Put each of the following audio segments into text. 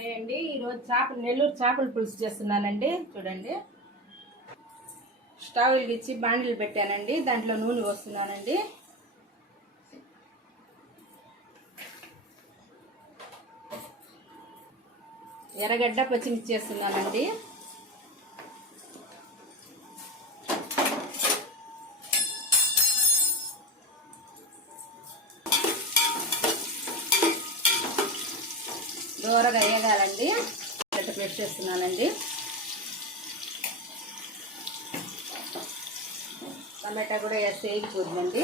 Hi అండి. ఈరోజు నెల్లూరు చేపల పులుసు చేస్తున్నానండి. చూడండి, స్టవ్ వెలిగించి బాండిల్ పెట్టానండి. దాంట్లో నూనె పోస్తున్నానండి. ఎర్రగడ్డ పచ్చిమిర్చి చేస్తున్నానండి. దూరగా వేయగాలండి. గట్ట పేస్ట్ చేస్తున్నానండి. టమాటా కూడా వేస్తే వేగిపోతుందండి.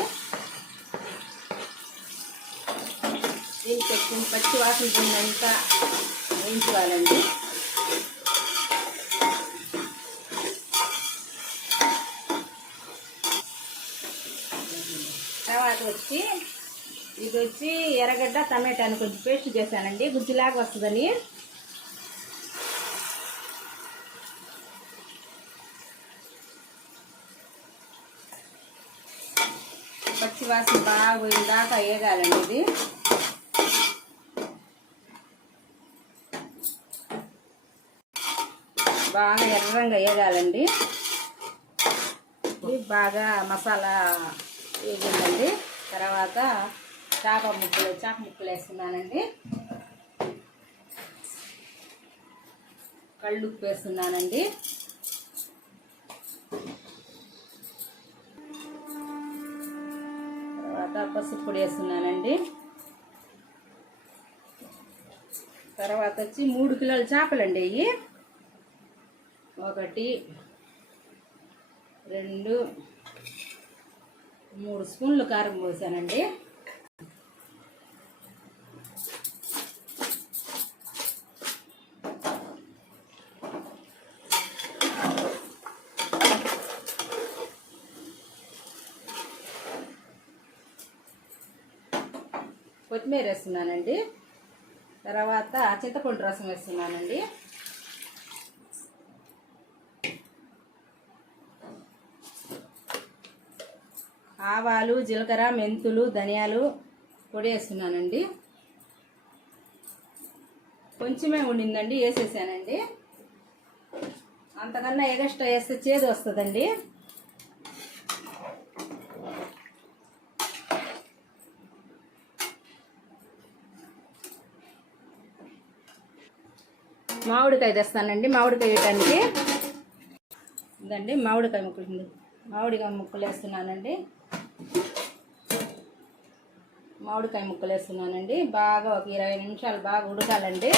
దీనికి కొంచెం పచ్చి వాసన పోయినంతా వేయించుకోవాలండి. తర్వాత ఇది వచ్చి ఎర్రగడ్డ టమాటాను కొంచెం పేస్ట్ చేశానండి, గుజ్జులాగా వస్తుందని. పచ్చి వాసన బాగా పోయిందాకా వేగాలండి. ఇది బాగా ఎర్రంగా వేగాలండి. ఇది బాగా మసాలా వేగిందండి. తర్వాత చేప ముక్కలు వేస్తున్నానండి. కళ్ళుప్పు వేస్తున్నానండి. తర్వాత పసుపు పొడి వేస్తున్నానండి. తర్వాత వచ్చి 3 కిలోల చేపలండి. ఇవి 1 2 3 స్పూన్లు కారం పోసానండి. కొత్తిమీర వేస్తున్నానండి. తర్వాత చింతపండు రసం వేస్తున్నానండి. ఆవాలు, జీలకర్ర, మెంతులు, ధనియాలు పొడి వేస్తున్నానండి. కొంచెమే ఉండిందండి, వేసేసానండి. అంతకన్నా ఎగస్ట్రా వేస్తే చేదు వస్తుందండి. మామిడికాయ తెస్తానండి. మామిడికాయ వేయటానికి ఇదండి మామిడికాయ ముక్కలు వేస్తున్నానండి. మామిడికాయ ముక్కలు వేస్తున్నానండి. బాగా ఒక 20 నిమిషాలు బాగా ఉడకాలండి.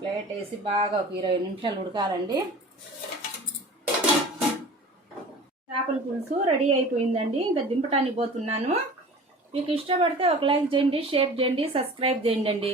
ప్లేట్ వేసి బాగా ఒక 20 నిమిషాలు ఉడకాలండి. చేపల పులుసు రెడీ అయిపోయిందండి. ఇంకా దింపటానికి పోతున్నాను. మీకు ఇష్టపడితే ఒక లైక్ చేయండి, షేర్ చేయండి, సబ్స్క్రైబ్ చేయండి.